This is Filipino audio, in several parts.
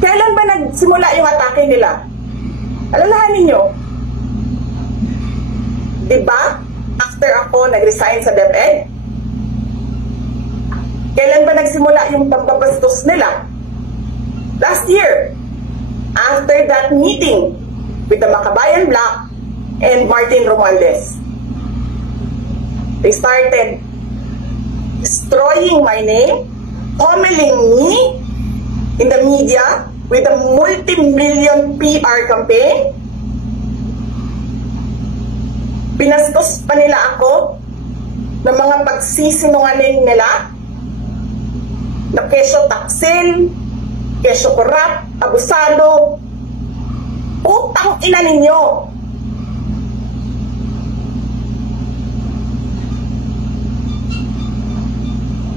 Kailan ba nagsimula yung atake nila? Alalahanin nyo. Diba? After ako nag-resign sa DepEd? Kailan ba nagsimula yung pampabastos nila? Last year. After that meeting with the Makabayan Bloc and Martin Romualdez. They started destroying my name, pommeling me in the media with a multi-million PR campaign. Pinastos pa nila ako ng mga pagsisinungaling nila na kesyo taksil, kesyo korap, abusado. Utang ina ninyo.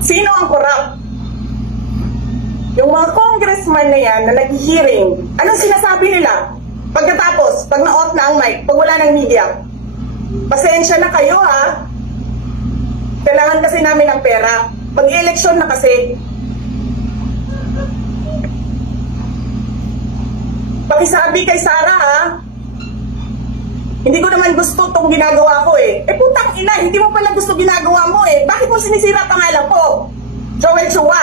Sino ang korap? Yung mga congressman na yan na nag-hearing, anong sinasabi nila? Pagkatapos, pag na-off na ang mic, pag wala ng media, pasensya na kayo ha. Kailangan kasi namin ng pera. Mag-eleksyon na kasi. Pakisabi kay Sara ha. Hindi ko naman gusto itong ginagawa ko eh. Eh putang ina, hindi mo pala gusto ginagawa mo eh. Bakit mo sinisira pangalan ko? Joel Chua.